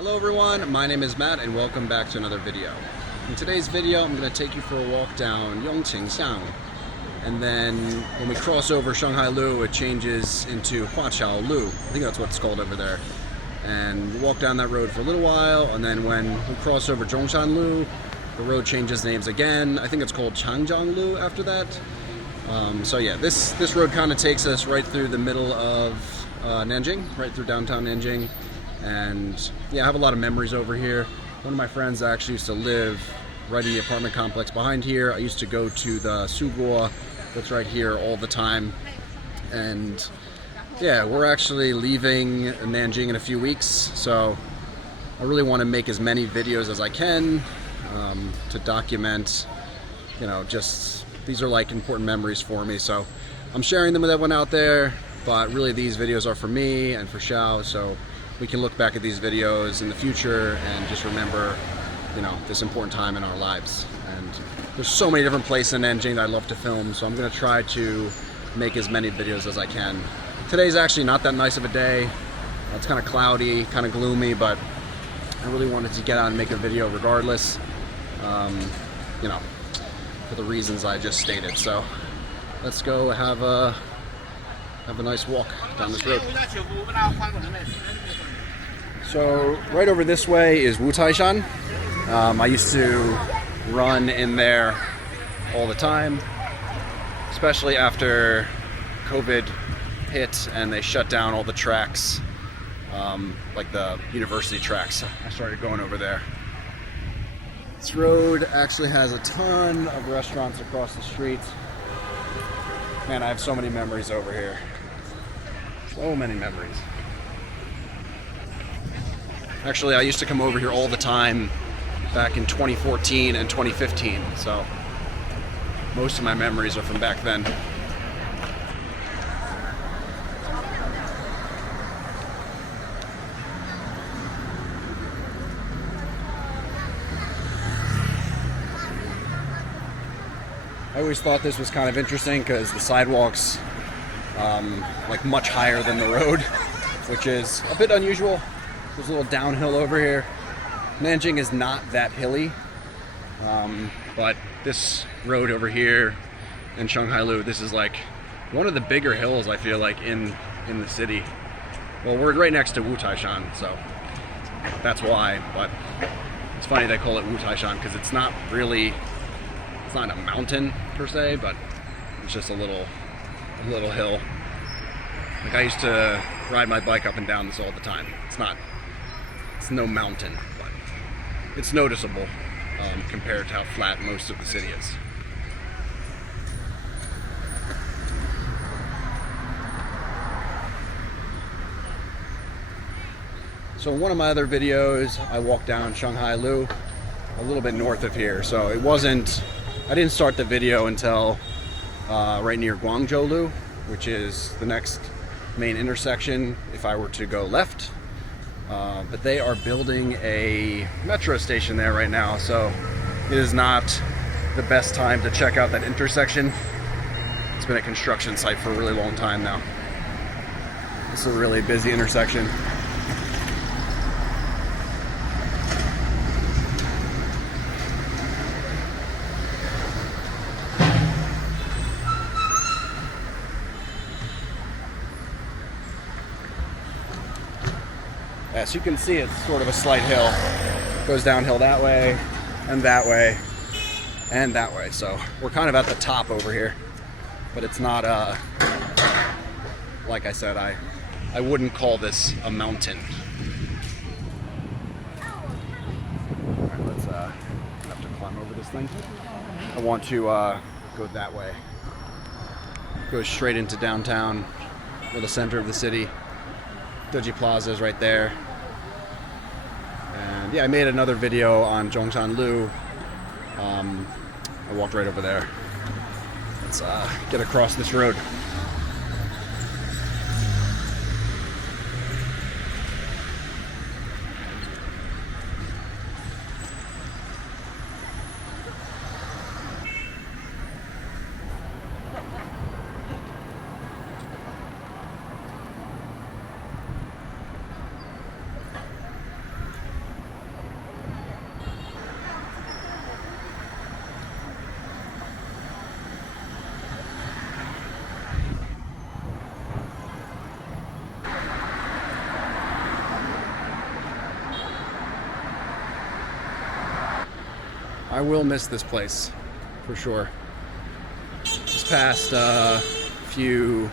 Hello everyone, my name is Matt and welcome back to another video. In today's video I'm going to take you for a walk down Yongqing Xiang, and then when we cross over Shanghai Lu it changes into Huaqiao Lu. I think that's what it's called over there. And we'll walk down that road for a little while, and then when we cross over Changjiang Lu the road changes names again. I think it's called Changjiang Lu after that. So yeah, this road kind of takes us right through the middle of Nanjing, right through downtown Nanjing. And yeah, I have a lot of memories over here. One of my friends actually used to live right in the apartment complex behind here. I used to go to the Suguo that's right here all the time. And yeah, we're actually leaving Nanjing in a few weeks, so I really want to make as many videos as I can to document, you know, just these are like important memories for me. So I'm sharing them with everyone out there, but really these videos are for me and for Xiao, so we can look back at these videos in the future and just remember, you know, this important time in our lives. And there's so many different places in Nanjing that I love to film, so I'm going to try to make as many videos as I can. Today's actually not that nice of a day. It's kind of cloudy, kind of gloomy, but I really wanted to get out and make a video regardless, you know, for the reasons I just stated. So let's go have a nice walk down this road. So right over this way is Wutaishan. I used to run in there all the time, especially after COVID hit and they shut down all the tracks, like the university tracks. I started going over there. This road actually has a ton of restaurants across the street. Man, I have so many memories over here. So many memories. Actually, I used to come over here all the time back in 2014 and 2015, so most of my memories are from back then. I always thought this was kind of interesting because the sidewalk's like much higher than the road, which is a bit unusual. There's a little downhill over here. Nanjing is not that hilly, but this road over here in Shanghai Lu, this is like one of the bigger hills I feel like in the city. Well, we're right next to Wutaishan, so that's why, but it's funny they call it Wutaishan because it's not a mountain per se, but it's just a little hill. Like I used to ride my bike up and down this all the time. It's no mountain, but it's noticeable compared to how flat most of the city is. So in one of my other videos, I walked down Shanghai Lu, a little bit north of here. So I didn't start the video until right near Huaqiao Lu, which is the next main intersection if I were to go left. But they are building a metro station there right now, so it is not the best time to check out that intersection. It's been a construction site for a really long time now. It's a really busy intersection. As you can see, it's sort of a slight hill. It goes downhill that way, and that way, and that way. So we're kind of at the top over here, but it's not, like I said, I wouldn't call this a mountain. All right, let's have to climb over this thing. I want to go that way. Go straight into downtown, or the center of the city. Doji Plaza is right there. And yeah, I made another video on Changjiang Lu. I walked right over there. Let's get across this road. I will miss this place for sure. This past few,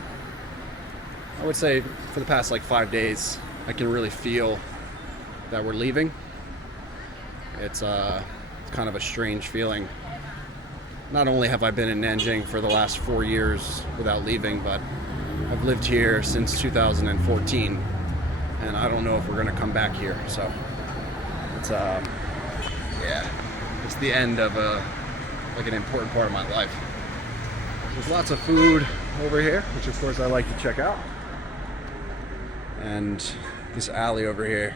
I would say for the past like 5 days, I can really feel that we're leaving. It's kind of a strange feeling. Not only have I been in Nanjing for the last 4 years without leaving, but I've lived here since 2014, and I don't know if we're going to come back here. So it's yeah, it's the end of like an important part of my life. There's lots of food over here, which of course I like to check out, and this alley over here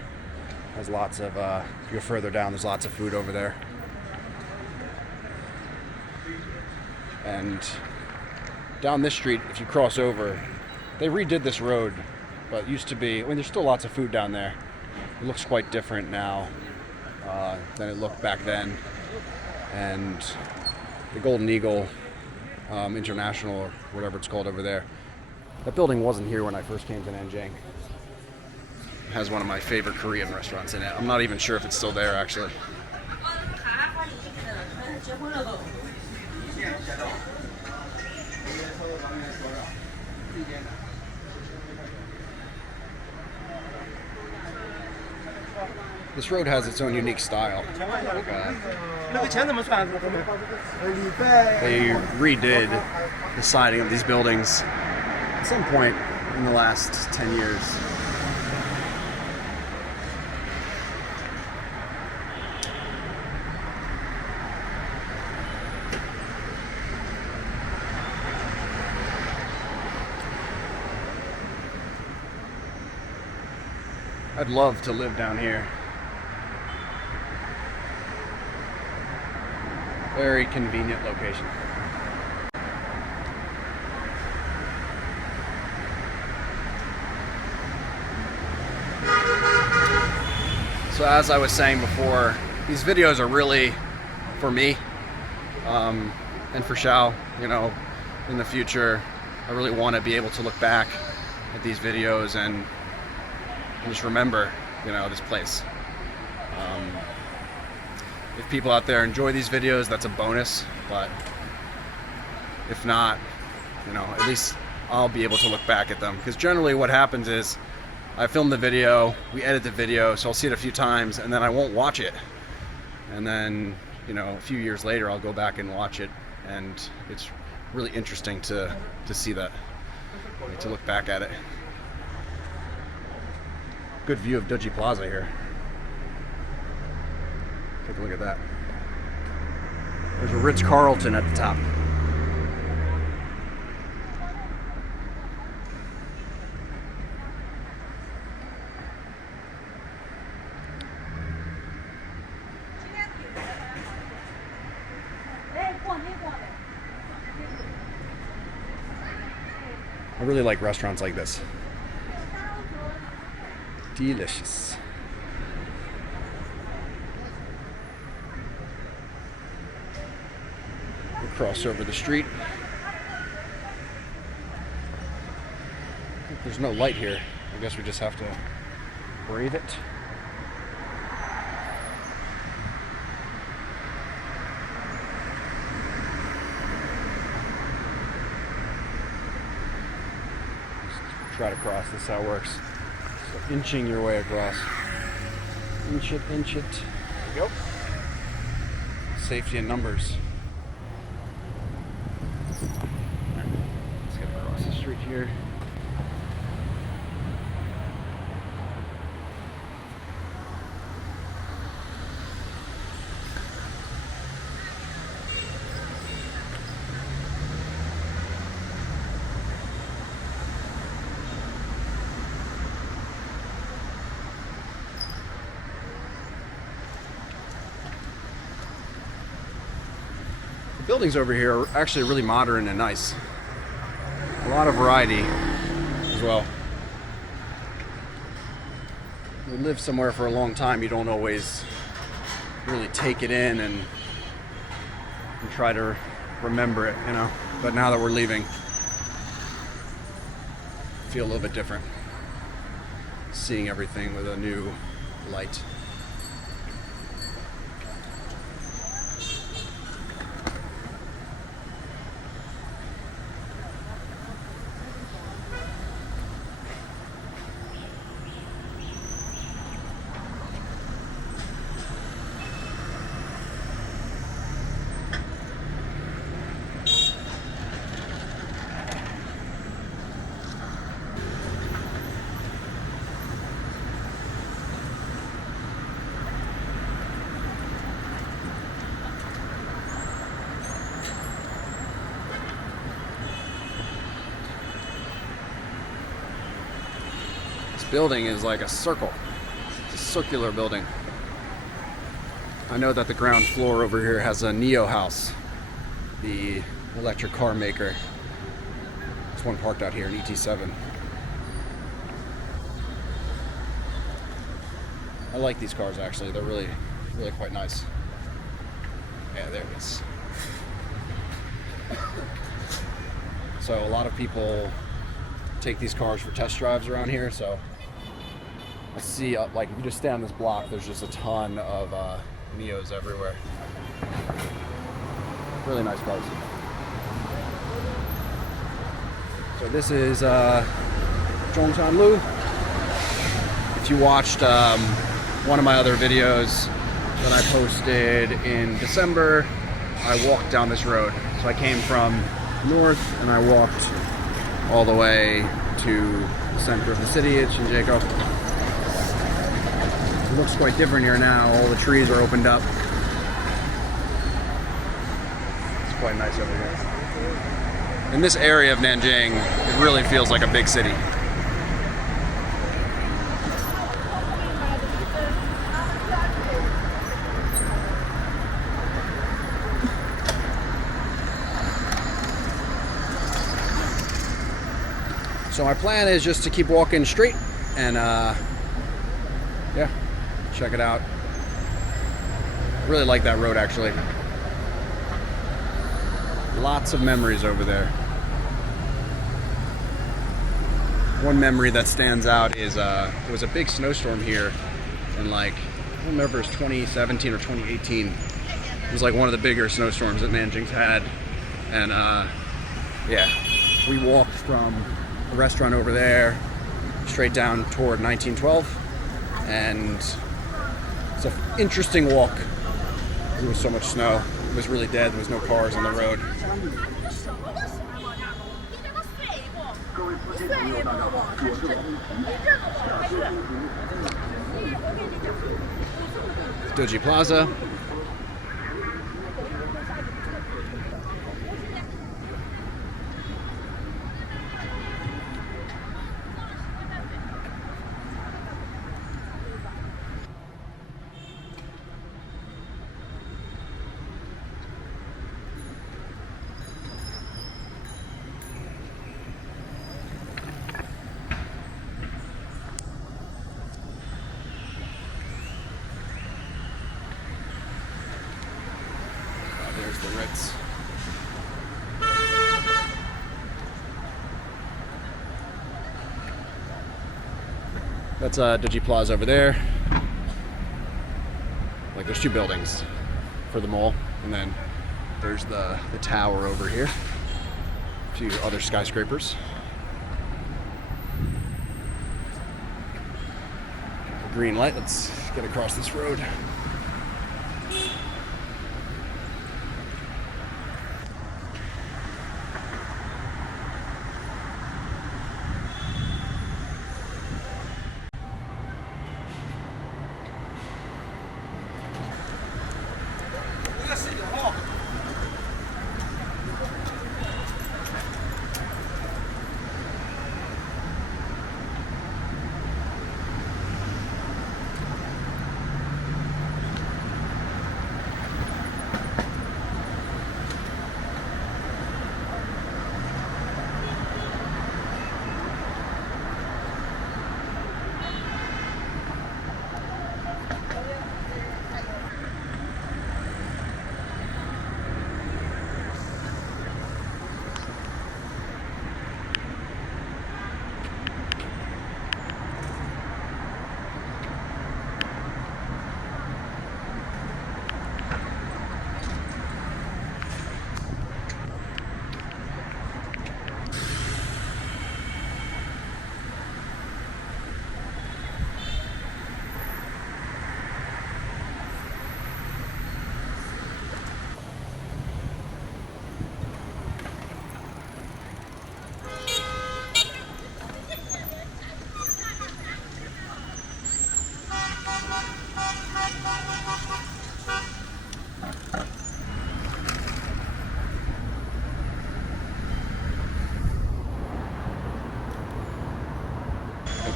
has lots of. If you go further down, there's lots of food over there. And down this street, if you cross over, they redid this road, but it used to be, I mean, there's still lots of food down there. It looks quite different now than it looked back then. And the Golden Eagle International, or whatever it's called over there, that building wasn't here when I first came to Nanjing. It has one of my favorite Korean restaurants in it. I'm not even sure if it's still there, actually. This road has its own unique style. They redid the siding of these buildings at some point in the last 10 years. I'd love to live down here. Very convenient location. So as I was saying before, these videos are really for me and for Xiao. You know, in the future, I really want to be able to look back at these videos and just remember, you know, this place. If people out there enjoy these videos, that's a bonus, but if not, you know, at least I'll be able to look back at them. Because generally what happens is I film the video, we edit the video, so I'll see it a few times and then I won't watch it. And then, you know, a few years later I'll go back and watch it, and it's really interesting to see that, like, to look back at it. Good view of Doji Plaza here. Take a look at that. There's a Ritz-Carlton at the top. I really like restaurants like this. Delicious. We'll cross over the street. There's no light here. I guess we just have to brave it. Just try to cross. This is how it works. So inching your way across. Inch it, inch it. There you go. Safety in numbers. Alright, let's get across the street here. The buildings over here are actually really modern and nice. A lot of variety as well. You live somewhere for a long time, you don't always really take it in and try to remember it, you know. But now that we're leaving, I feel a little bit different. Seeing everything with a new light. building is like a circle. It's a circular building. I know that the ground floor over here has a Neo house, the electric car maker. There's one parked out here, an ET7. I like these cars actually. They're really quite nice. Yeah, there it is. So a lot of people take these cars for test drives around here. So I see, like, if you just stay on this block, there's just a ton of Neos everywhere. Really nice cars. So this is Changjiang Lu. If you watched one of my other videos that I posted in December, I walked down this road. So I came from north and I walked all the way to the center of the city at Changjiang. It looks quite different here now. All the trees are opened up. It's quite nice over here. In this area of Nanjing, it really feels like a big city. So my plan is just to keep walking straight and yeah, check it out. I really like that road actually. Lots of memories over there. One memory that stands out is there was a big snowstorm here in, like, I don't remember if it was 2017 or 2018. It was like one of the bigger snowstorms that Nanjing's had. And yeah, we walked from the restaurant over there straight down toward 1912, and it's an interesting walk. There was so much snow. It was really dead. There was no cars on the road. Doji Plaza. There's the Ritz. That's Doji Plaza over there. Like, there's two buildings for the mall, and then there's the tower over here. A few other skyscrapers. Green light. Let's get across this road.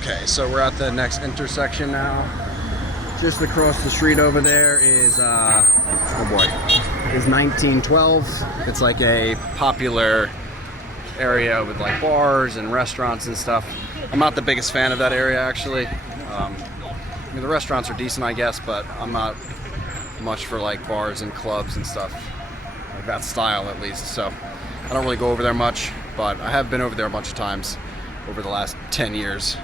Okay, so we're at the next intersection now. Just across the street over there is, oh boy, is 1912. It's like a popular area with like bars and restaurants and stuff. I'm not the biggest fan of that area, actually. I mean, the restaurants are decent, I guess, but I'm not much for like bars and clubs and stuff, like that style at least. So I don't really go over there much, but I have been over there a bunch of times over the last 10 years.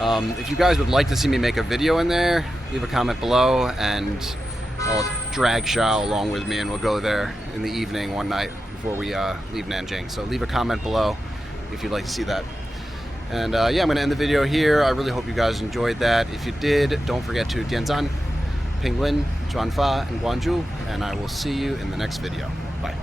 If you guys would like to see me make a video in there, leave a comment below and I'll drag Xiao along with me and we'll go there in the evening one night before we leave Nanjing. So leave a comment below if you'd like to see that. And yeah, I'm going to end the video here. I really hope you guys enjoyed that. If you did, don't forget to Dianzan, Pinglin, Zhuanfa, and Guanzhou, and I will see you in the next video. Bye.